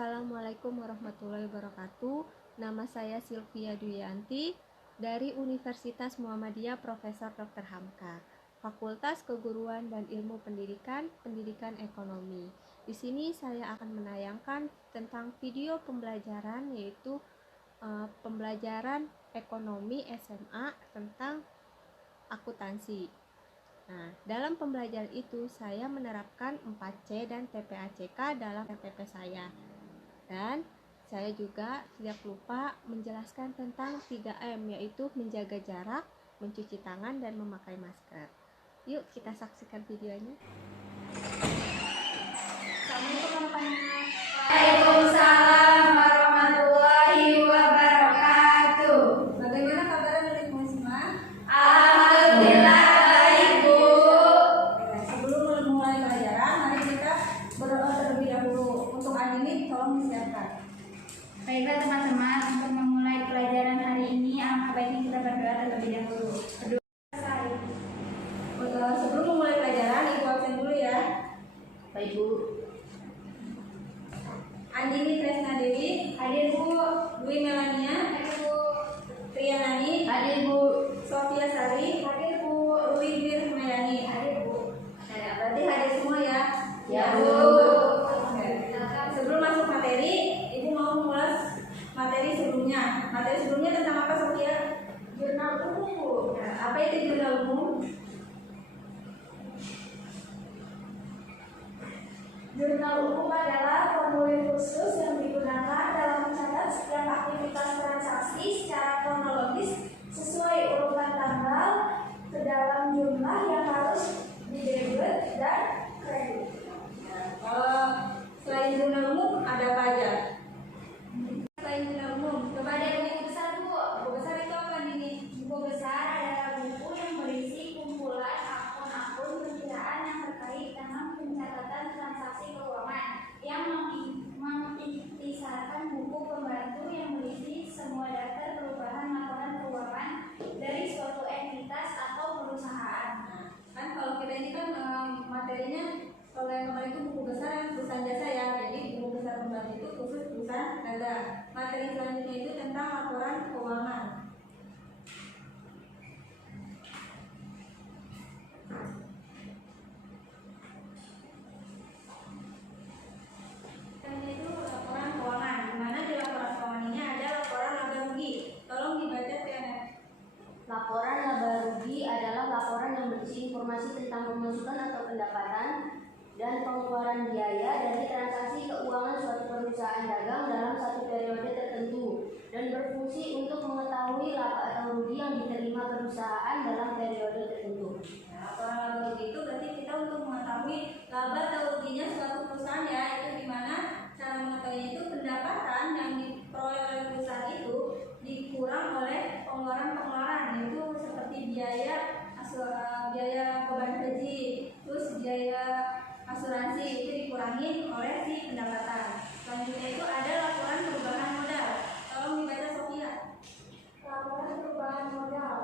Assalamualaikum warahmatullahi wabarakatuh. Nama saya Sylvia Duyanti dari Universitas Muhammadiyah Profesor Dr. Hamka, Fakultas Keguruan dan Ilmu Pendidikan, Pendidikan Ekonomi. Di sini saya akan menayangkan tentang video pembelajaran, yaitu pembelajaran ekonomi SMA tentang akuntansi. Nah, dalam pembelajaran itu saya menerapkan 4C dan TPACK dalam PPP saya. Dan saya juga tidak lupa menjelaskan tentang 3M, yaitu menjaga jarak, mencuci tangan, dan memakai masker. Yuk kita saksikan videonya. Waalaikumsalam warahmatullahi wabarakatuh. Bagaimana kabar milikmu semua? Alhamdulillah baik, Bu. Sebelum memulai pelajaran, mari kita berdoa terlebih dahulu. Untuk Andini, tolong disiapkan. Baiklah teman-teman, untuk memulai pelajaran hari ini, alangkah baiknya kita berdoa terlebih dahulu. Sebelum memulai pelajaran, Ibu absen dulu ya. Baik, Bu. Andini Tresna Dewi, Hadir, Bu. Dwi Melania, Hadir, Bu. Trianani, Hadir, Bu. Sofia Sari, Hadir, Bu. Dwi Wirmayani. Hadir, Bu. Nah, berarti hadir semua ya. Ya, Bu. Oke. Sebelum masuk materi, Ibu mau mengulas materi sebelumnya. Materi sebelumnya tentang apa, Sofia? Jurnal umum, Bu. Nah, apa itu jurnal umum? Jurnal umum adalah formulir khusus yang digunakan dalam mencatat setiap aktivitas transaksi secara kronologis sesuai urutan tanggal ke dalam jumlah yang harus didebit dan kredit. Nah, kalau selain jurnal umum ada apa aja? Selain jurnal umum, coba ada buku besar, Bu. Buku besar itu apa ini? Buku besar adalah buku yang berisi kumpulan akun-akun perkiraan yang terkait dengan pencatatan transaksi keuangan yang mengintisarkan buku pembantu yang berisi semua data perubahan laporan keuangan dari suatu entitas atau perusahaan. Nah, kan kalau kita ini kan materinya, kalau yang kemarin itu buku besar yang perusahaan jasa ya. Jadi buku besar pembantu itu khusus perusahaan jasa. Materi selanjutnya itu tentang laporan keuangan. Itu laporan keuangan. Di mana di laporan keuangan ini ada laporan laba rugi. Tolong dibaca Tiana. Laporan laba rugi adalah laporan yang berisi informasi tentang pemasukan atau pendapatan dan pengeluaran biaya dari transaksi keuangan suatu perusahaan dagang dalam satu periode tertentu dan berfungsi untuk mengetahui laba atau rugi yang diterima perusahaan dalam periode tertentu. Nah, laporan laba rugi itu berarti kita untuk mengetahui laba atau ruginya suatu perusahaan ya. Itu dimana cara mengetahuinya itu pendapatan yang diperoleh oleh perusahaan itu dikurang oleh pengeluaran-pengeluaran, yaitu seperti biaya beban haji, terus biaya asuransi itu dikurangi oleh si pendapatan. Selanjutnya itu ada laporan perubahan modal. Tolong dibaca Sofia. Laporan perubahan modal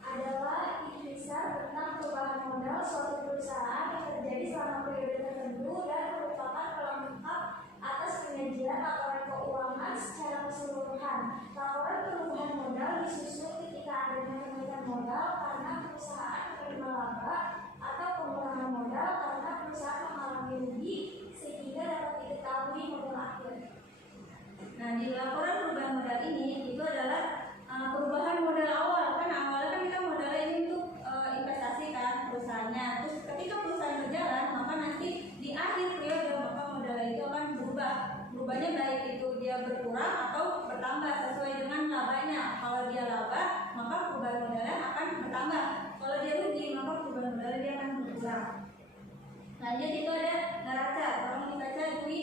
adalah intisar tentang perubahan modal suatu perusahaan yang terjadi selama periode tertentu dan merupakan pelengkap atas penyajian laporan keuangan secara keseluruhan. Laporan perubahan modal disusun ketika adanya kenaikan modal karena perusahaan menerima laba atau pengurangan modal karena perusahaan mengalami rugi sehingga dapat diketahui modal akhir. Nah, di laporan perubahan modal ini itu adalah perubahan modal awal. Kan awalnya kan kita modalnya ini untuk investasi kan perusahaannya. Terus ketika perusahaan berjalan, maka nanti di akhir periode maka modalnya itu akan berubah. Berubahnya baik itu dia berkurang atau bertambah sesuai dengan labanya. Kalau dia laba, maka perubahan modalnya akan bertambah. Kalau dia rugi, maka perubahan modalnya dia akan berkurang. Lanjut itu ada neraca. Tolong dibaca Dwi.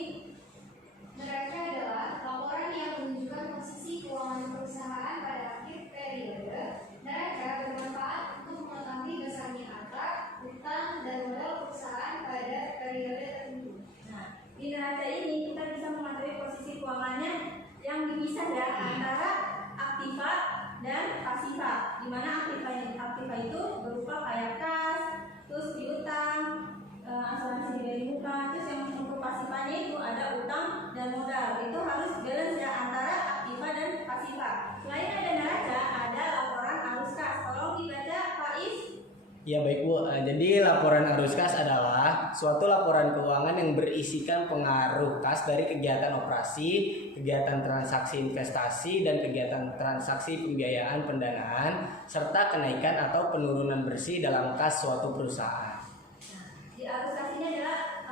Neraca adalah laporan yang menunjukkan posisi keuangan perusahaan pada akhir periode. Neraca bermanfaat untuk mengetahui besarnya harta, utang, dan modal perusahaan pada periode tertentu. Nah, di neraca ini kita bisa mengetahui posisi keuangannya yang dipisah ya antara aktiva dan pasiva. Di mana aktiva itu berupa kayak kas, terus piutang, asuransi dari muka. Terus yang untuk pasivanya itu ada utang dan modal. Ya baik Bu, jadi laporan arus kas adalah suatu laporan keuangan yang berisikan pengaruh kas dari kegiatan operasi, kegiatan transaksi investasi, dan kegiatan transaksi pembiayaan pendanaan, serta kenaikan atau penurunan bersih dalam kas suatu perusahaan. Di arus kas ini adalah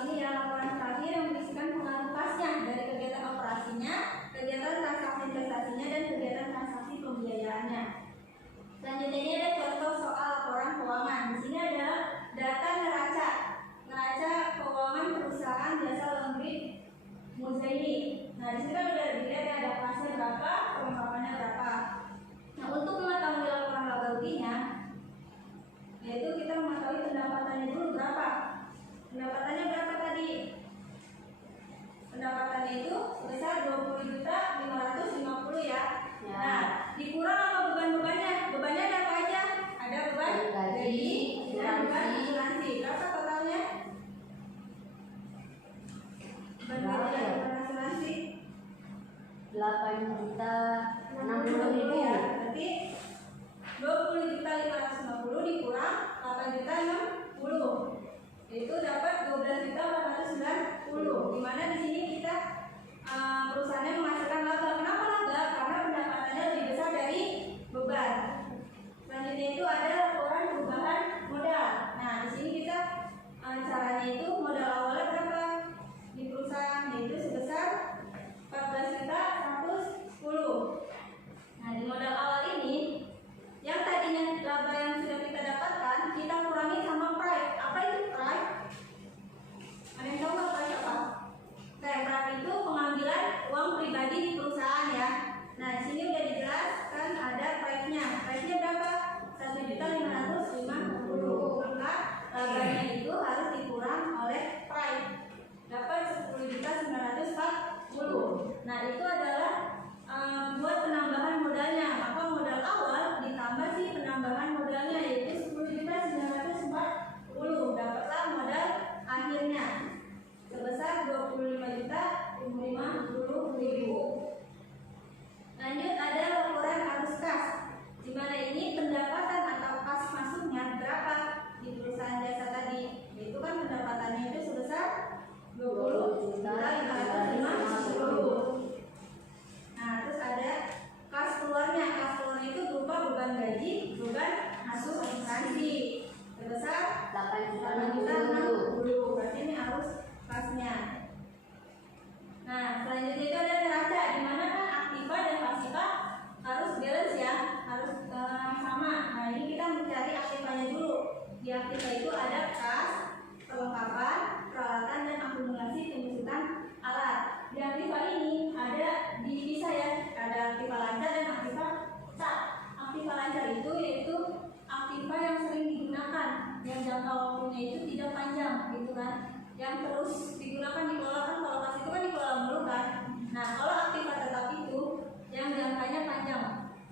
ini ya laporan terakhir yang berisikan pengaruh kasnya dari kegiatan operasinya, kegiatan transaksi investasinya, dan kegiatan transaksi pembiayaannya. Selanjutnya ini ada contoh soal laporan keuangan. Di sini ada data neraca keuangan perusahaan jasa laundry Muzaini. Nah, di sini kan udah dilihat ya ada kelasnya berapa, perlengkapannya berapa. Nah, untuk mengetahui laporan laba ruginya, yaitu kita mengetahui pendapatannya dulu berapa. Pendapatannya berapa tadi? Pendapatannya itu sebesar 20.550 ya. Nah, dikurang sama beban-bebannya. Bebannya ada apa aja? Ada beban gaji dan beban asuransi. Berapa totalnya? Beban gaji dan beban asuransi 8.060.000 ya. Berarti 20.550 dikurang 8.060. Itu dapat 12.490. Dimana di sini kita perusahaannya menghasilkan laba. Kenapa laba? Karena pendapatannya lebih besar dari beban. Selanjutnya itu ada laporan perubahan modal. Nah, di sini kita caranya itu modal awalnya berapa di perusahaan, yaitu sebesar 14.110. Nah, di modal awal ini yang tadinya laba yang sudah kita dapatkan kita kurangi sama pride. Apa itu pride? Ada yang tahu nggak pride apa? Pride itu pengambilan uang pribadi di perusahaan ya. Nah, di sini udah dijelaskan ada pride-nya. Pride-nya berapa? 1.550. Maka labanya itu harus dikurang oleh pride. Dapat 10.940. Nah, itu adalah buat penambahan modalnya. Maka modal awal ditambah sih penambahan modalnya, yaitu 10.940. Dapatlah modal akhirnya sebesar 25.050.000. Lanjut ada laporan arus kas, di mana ini pendapatan atau kas masuknya berapa di perusahaan jasa tadi. Itu kan pendapatannya itu sebesar 20.550. Nah, terus ada kas keluarnya. Kas keluarnya itu berupa beban gaji, beban asuransi sebesar 8.060. Berarti ini arus kasnya. Nah, selanjutnya itu ada neraca, di mana kan aktiva dan pasifa harus balance ya, harus sama. Nah, ini kita mencari aktivanya dulu. Di aktiva itu ada kas, perlengkapan, peralatan, dan akumulasi penyusutan alat. Di aktiva ini ada dipisah ya, ada aktiva lancar dan aktiva tak. Aktiva lancar itu yaitu aktiva yang sering digunakan, yang jangka waktunya itu tidak panjang gitu kan, yang terus digunakan dikelola. Kan kalau kas itu kan dikelola mulu kan. Nah, kalau aktiva tetap itu yang jangkanya panjang.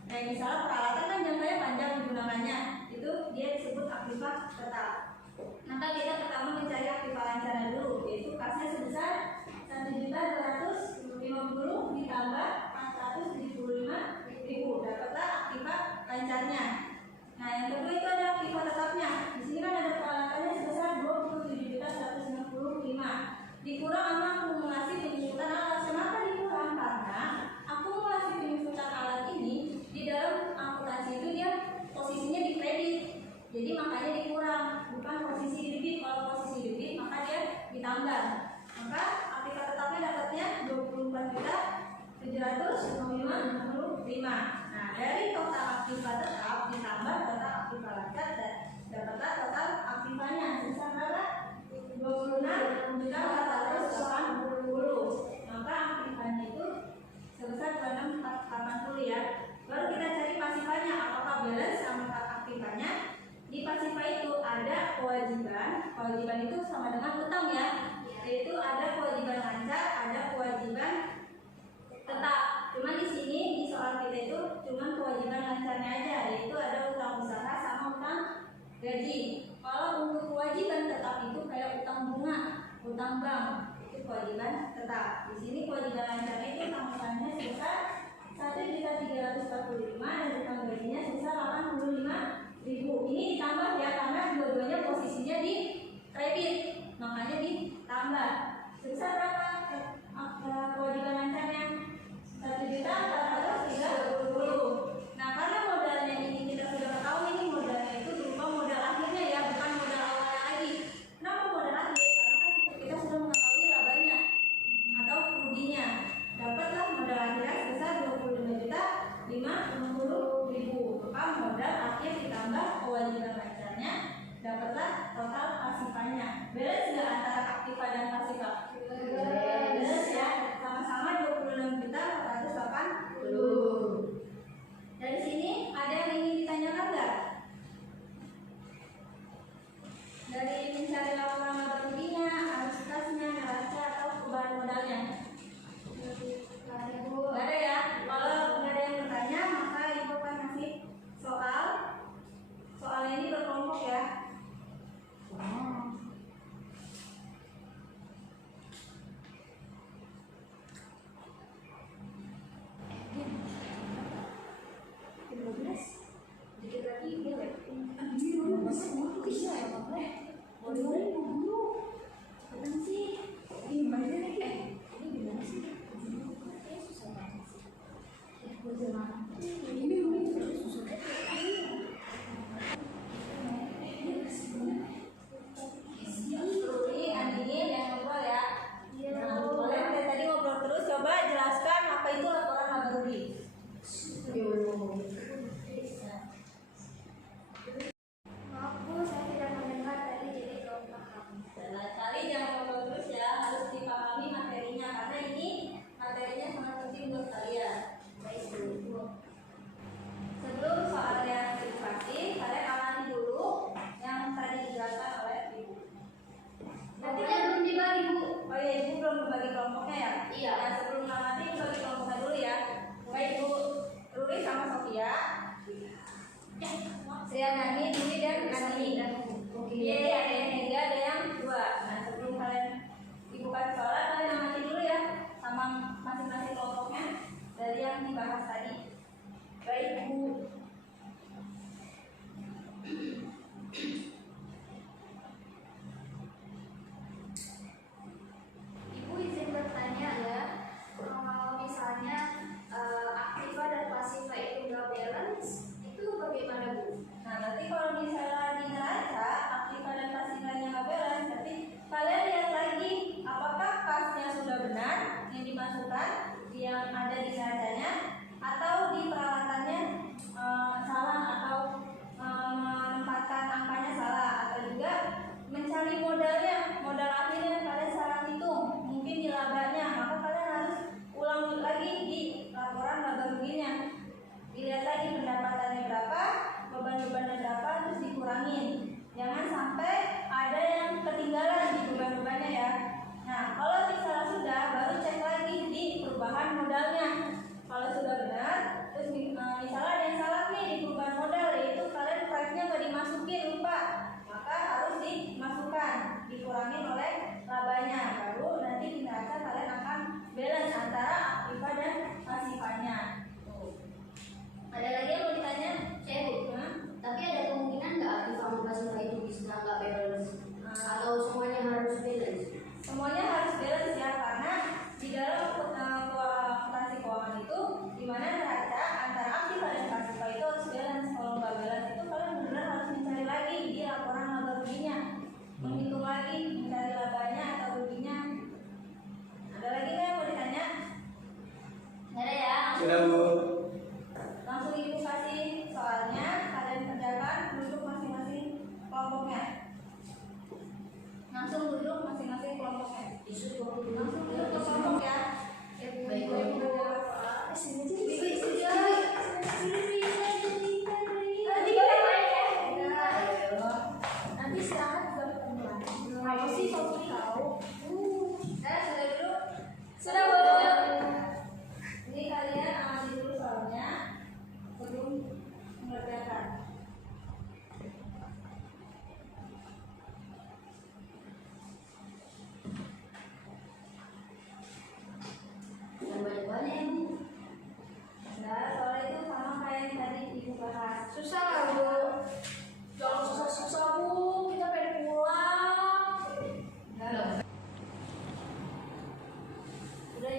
Nah, misalnya peralatan kan jangkanya panjang digunakannya, itu dia disebut aktiva tetap. Maka kita pertama mencari aktiva lancarnya dulu, yaitu kasnya sebesar 1.250 ditambah 475.000. Dapatlah aktiva lancarnya. Nah, yang kedua itu ada aktiva tetapnya. Di sini kan ada peralatannya sebesar 27.195 dikurang sama akumulasi penyusutan alat. Kenapa dikurang? Karena akumulasi penyusutan alat ini di dalam akuntansi itu dia posisinya di kredit, jadi makanya dikurang, bukan posisi di debit. Kalau posisi debit maka dia ditambah. Maka aktiva tetapnya dapatnya 24.755. Nah, dari total aktiva tetap ditambah total aktiva lancar, dapatlah total aktivanya sebesar berapa? 26.480. Maka aktivanya itu sebesar 26.480 ya. Baru kita cari pasifanya, apakah balance sama aktivanya. Di pasifa itu ada kewajiban. Kewajiban itu sama dengan utang ya, yaitu ada kewajiban lancar, ada kewajiban tetap. Cuman di sini di soal kita itu cuman kewajiban lancarnya aja, yaitu ada utang usaha sama utang gaji. Kalau untuk kewajiban tetap itu kayak utang bunga, utang bank, itu kewajiban tetap. Di sini kewajiban lancarnya itu utang usahanya sebesar 1.345 dan utang gajinya sebesar 85.000. Ini ditambah ya karena dua-duanya posisinya di kredit, makanya ditambah. Sebesar berapa kewajiban lancarnya? 1.430.000. Nah, karena modalnya ini kita sudah ketahui ini modalnya itu berupa modal akhirnya ya, bukan modal awalnya lagi. Kenapa modal akhir? Karena kan kita sudah mengetahui labanya atau ruginya. Dapatlah modal akhirnya sebesar 25.050.000. Maka modal akhir ditambah kewajiban lancarnya, dapatlah total pasifannya. Beres nggak antara aktiva dan pasifa? Beres ya. Sama-sama 26.480.000. Dari sini ada yang ingin ditanyakan nggak? Dari mencari laporan laba ruginya, arus kasnya, neraca atau perubahan modalnya? Nggak ada ya. Kalau nggak ada yang bertanya, maka ibu akan ngasih soal. Soalnya ini berkelompok ya. Dikit lagi dia bisa ya boleh buru cepetan sih gimana nih ini gimana sih susah banget sih ini susah Ruli, Andini, yang ngobrol ya. Boleh dari tadi ngobrol terus. Coba jelaskan apa itu laporan laba rugi. maaf Bu saya tidak mendengar tadi jadi belum paham. Kali jangan ngobrol terus ya, harus dipahami materinya karena ini materinya sangat penting buat kalian. Baik Bu. Sebelum soal yang edukasi, kalian amati dulu yang tadi dijelaskan oleh Ibu. Nanti belum dibagi Bu. Oh iya, Ibu belum berbagi kelompoknya ya? Iya. Nah, sebelum amati, bagi kelompoknya dulu ya. Baik Bu, Ruli sama Sofia. Saya Nani, Dwi dan Nani. Iya, ada yang 3, ada yang 2. Nah, sebelum kalian Ibu kasih soal, kalian amati dulu ya sama masing-masing kelompoknya dari yang dibahas tadi. Baik Bu. Ibu izin bertanya ya,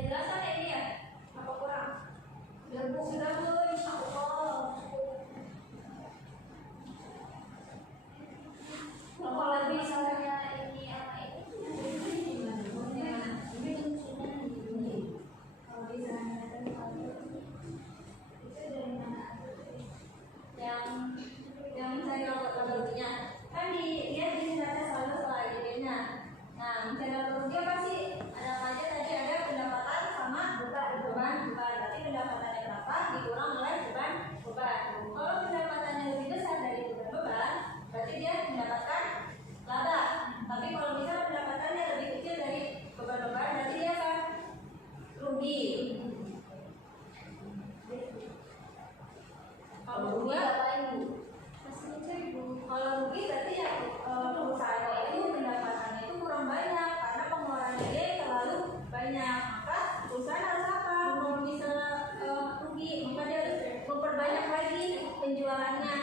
jelaskan ya ini ya? Apa kurang? Sudah Bu, insya Allah. Kalau lebih misalnya ini apa ini? Kalau bisa yang mencari laba ruginya kan dia neraca saldo setelah ADB-nya. Nah, mencari laba rugi apa sih? Ada apa aja tadi? Ada pendapatan sama beban. Berarti pendapatannya berapa dikurang oleh beban. Kalau pendapatannya lebih besar dari beban, berarti dia mendapatkan laba. Tapi kalau misalnya pendapatannya lebih kecil dari beban, berarti dia akan rugi. Kalau rugi ngapain? Kalau rugi berarti ya perusahaan itu pendapatannya itu kurang banyak karena pengeluarannya dia terlalu banyak. Maka perusahaan harus apa? Kalau misalnya rugi, maka dia harus memperbanyak lagi penjualannya,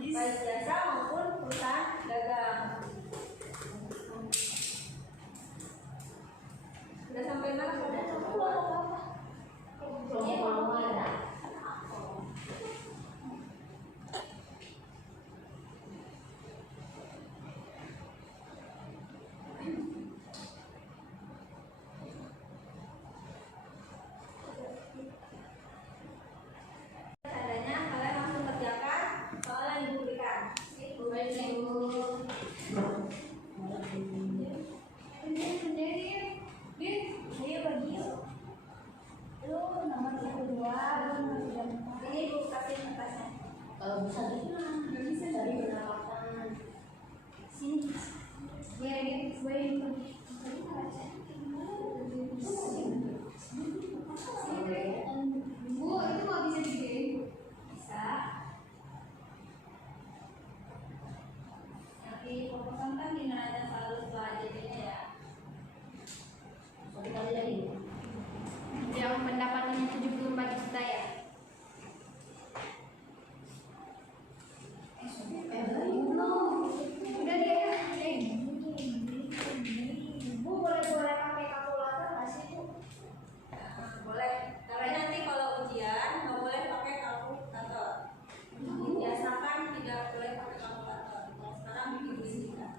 baik jasa maupun perusahaan dagang. Sudah sampai mana? Ini mau ada. Seandainya kalian langsung kerjakan soal yang diberikan. Ini Bu kasih kertasnya. Kalau bisa gitu dari pendapatan. Bu, itu nggak bisa digedein. Bisa. Nanti proposal kan di neraca saldo setelah ADB-nya ya. Satu kali lagi. Yang pendapatannya 74 juta ya. Udah deh. Bu, boleh pakai kalkulator nggak sih Bu? Boleh. Tapi nanti kalau ujian nggak boleh pakai kalkulator. Biasakan tidak boleh pakai kalkulator. Kalau sekarang bisa.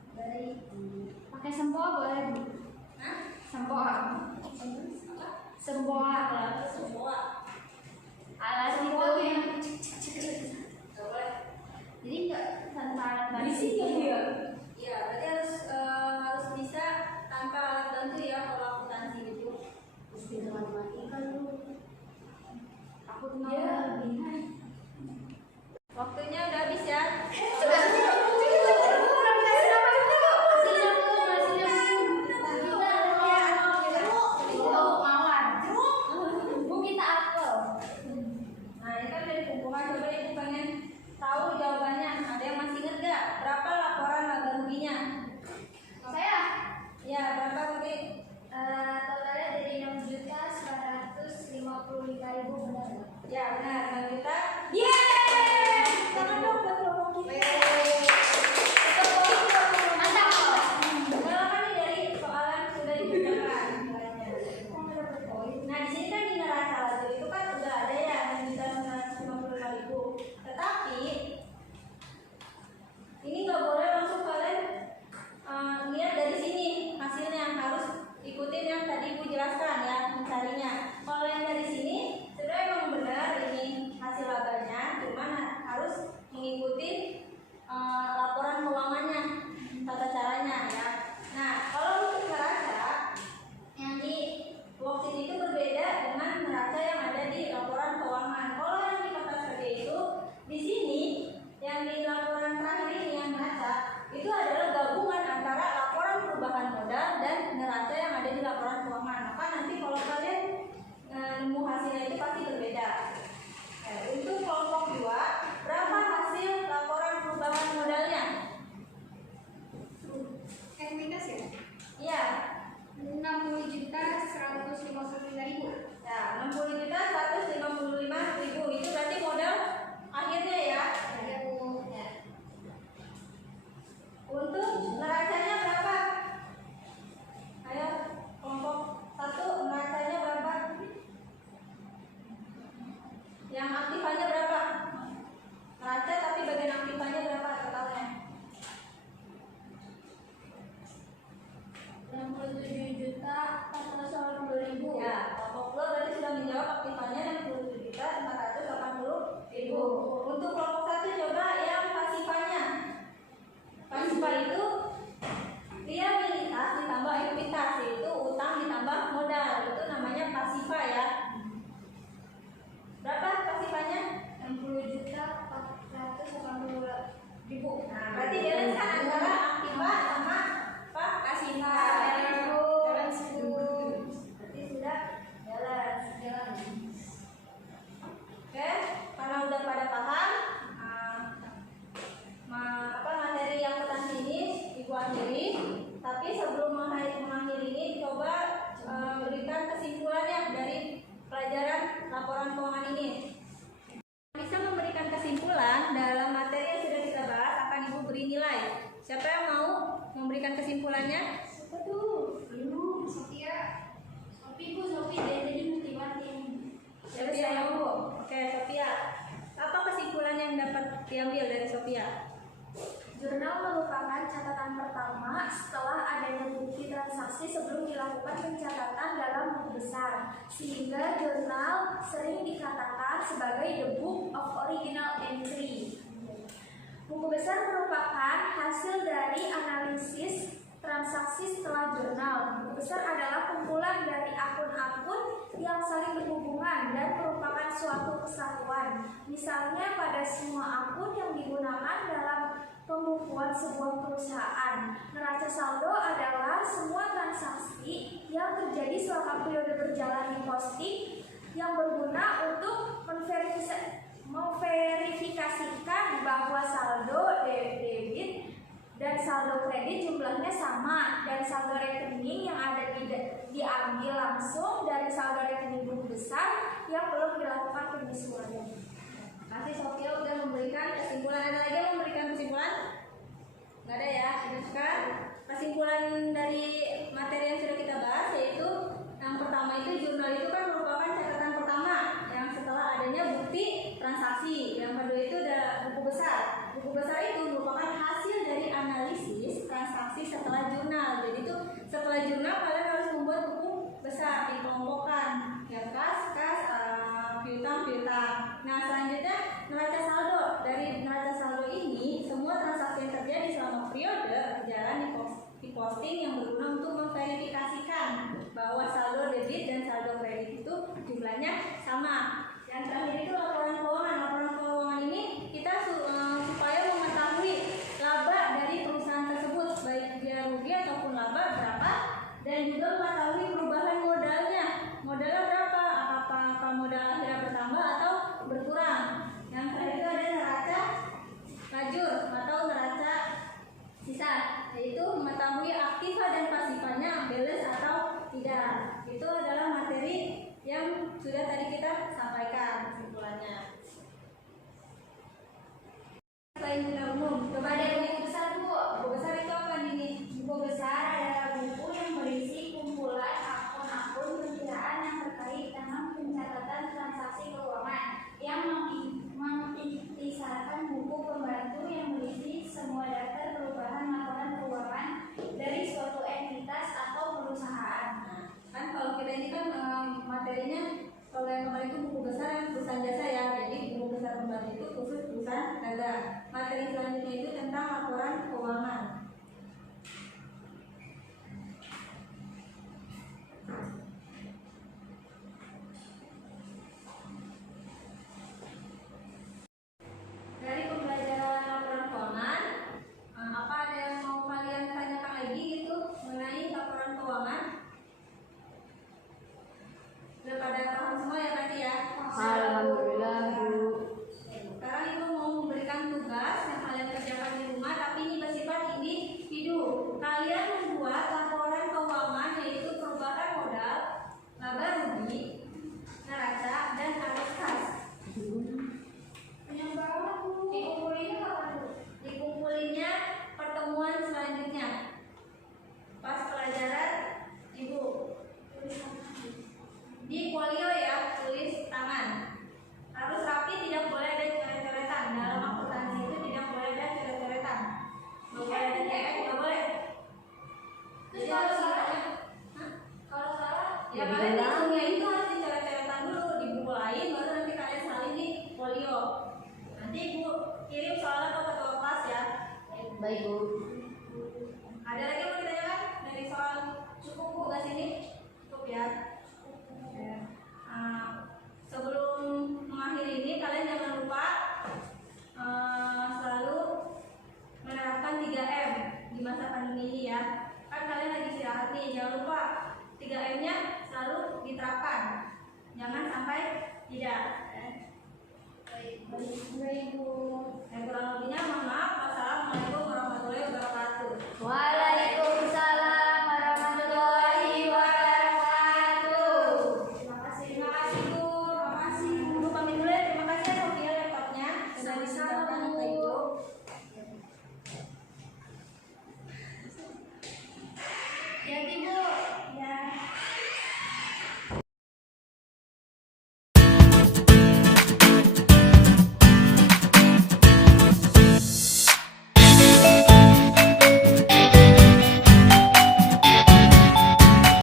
Pakai sempoa boleh Bu? Nah, Sempoa. semua Alat itu yang nggak boleh. jadi nggak tanpa alat bantu. Iya, berarti harus bisa tanpa alat bantu ya kalau akuntansi gitu. Terus pintar matematika lu. Aku Iya. Waktunya udah habis ya. Nah, ini kan dari kumpulan, coba ibu pengen tahu jawabannya. Ada yang masih inget gak? Berapa laporan laba ruginya? Saya Ya, berapa rugi? totalnya dari 6.955.000 benar nggak? Ya, benar. 6 juta. Tangan dong buat kelompok kita. Mantap. Kalau kan ini dari soalan sudah dikerjakan. Nah, di sini kan di neraca laba itu kan udah ada ya 6.955.000. Tetapi ini nggak boleh langsung kalian lihat dari sini hasilnya, harus ikutin yang tadi ibu jelaskan ya mencarinya. Kalau yang dari sini sebenarnya memang benar ini hasil labanya, cuman harus mengikuti laporan keuangannya, tata caranya ya. Nah, kalau untuk neraca yang di worksheet itu berbeda dengan neraca yang ada di laporan keuangan. Kalau yang di kertas kerja itu di sini yang di laporan terakhir ini yang neraca itu adalah gabungan antara laporan perubahan modal dan neraca yang ada di laporan keuangan. Maka nanti kalau kalian nemu hasilnya itu pasti berbeda. Untuk kelompok 2, berapa hasil laporan perubahan modalnya? Minus ya? Iya. 60.155.000. Ya, 60.155.000 itu berarti modal akhirnya ya. Ya Bu. Ya. Untuk neracanya berapa? Ayo, kelompok 1 neracanya berapa? dapat diambil dari Sophia? Jurnal merupakan catatan pertama setelah adanya bukti transaksi sebelum dilakukan pencatatan dalam buku besar, sehingga jurnal sering dikatakan sebagai the book of original entry. Buku besar merupakan hasil dari analisis transaksi setelah jurnal. Buku besar adalah kumpulan dari akun-akun yang saling berhubungan dan merupakan suatu kesatuan. Misalnya pada semua akun yang digunakan dalam pembukuan sebuah perusahaan. Neraca saldo adalah semua transaksi yang terjadi selama periode berjalan di posting yang berguna untuk memverifikasikan bahwa saldo debit dan saldo kredit jumlahnya sama, dan saldo rekening yang ada diambil langsung dari saldo rekening buku besar yang belum dilakukan penyesuaian. Kasih Sophia udah memberikan kesimpulan. Ada lagi yang memberikan kesimpulan? Nggak ada ya. Kan kesimpulan dari materi yang sudah kita bahas yaitu yang pertama itu jurnal itu kan merupakan catatan pertama yang setelah adanya bukti transaksi. Yang kedua itu ada buku besar. Buku besar itu merupakan hasil dari analisis transaksi setelah jurnal. Jadi itu setelah jurnal kalian harus membuat buku besar, dikelompokkan ya, kas, piutang. Nah selanjutnya neraca saldo. Dari neraca saldo ini semua transaksi yang terjadi selama periode berjalan di posting yang berguna untuk memverifikasikan bahwa saldo debit dan saldo kredit itu jumlahnya sama. Yang terakhir itu laporan keuangan. Laporan keuangan ini kita supaya mengetahui laba dari perusahaan tersebut, baik dia rugi ataupun laba berapa, dan juga mengetahui perubahan modalnya. Modalnya berapa? Apakah modal akhirnya bertambah atau berkurang? Yang terakhir itu ada neraca lajur atau neraca sisa, yaitu mengetahui aktiva dan pasifanya balance atau tidak. Itu adalah materi yang sudah tadi kita sampaikan kesimpulannya. Selain jurnal umum, coba ada buku besar Bu. Buku besar itu apa ini? Buku besar adalah buku yang berisi kumpulan akun-akun perkiraan yang terkait dengan pencatatan transaksi keuangan yang mengintisarkan buku pembantu yang berisi semua daftar perubahan laporan keuangan dari suatu entitas atau perusahaan. Kan kalau kita ini kan materinya kalau yang kemarin itu buku besar yang perusahaan jasa ya, jadi buku besar pembantu itu khusus perusahaan jasa. Materi selanjutnya itu tentang laporan keuangan. Dari pembelajaran laporan keuangan, apa ada yang mau kalian tanyakan lagi gitu mengenai laporan keuangan? Sudah pada paham semua ya berarti ya? Alhamdulillah Bu. Sekarang Ibu mau memberikan tugas yang kalian kerjakan di rumah, tapi ini bersifat individu. Kalian membuat laporan keuangan yaitu perubahan modal, laba rugi, neraca, dan arus kas. Yang bawah Bu. Dikumpulinnya kapan Bu? Dikumpulinnya pertemuan selanjutnya. Pas pelajaran Ibu di folio ya, tulis tangan. Harus rapi, tidak boleh ada coret-coretan. Dalam akuntansi itu tidak boleh ada coret-coretan. Nggak boleh ada CF, nggak boleh. Terus Jadi kalau harus salah? Hah? Kalau salah? Ya kalian hitungnya itu harus dicoret-coretan dulu di buku lain, baru nanti kalian salin di folio. Nanti Ibu kirim soalnya ke ketua kelas ya. Baik Bu. Ada lagi yang mau ditanyakan dari soal? Cukup Bu ke sini? Cukup ya. Sebelum mengakhiri ini kalian jangan lupa selalu menerapkan 3M di masa pandemi ini ya. Kan kalian lagi istirahat nih, jangan lupa 3M-nya selalu diterapkan. Jangan sampai tidak. Baik Bu. Yang kurang lebihnya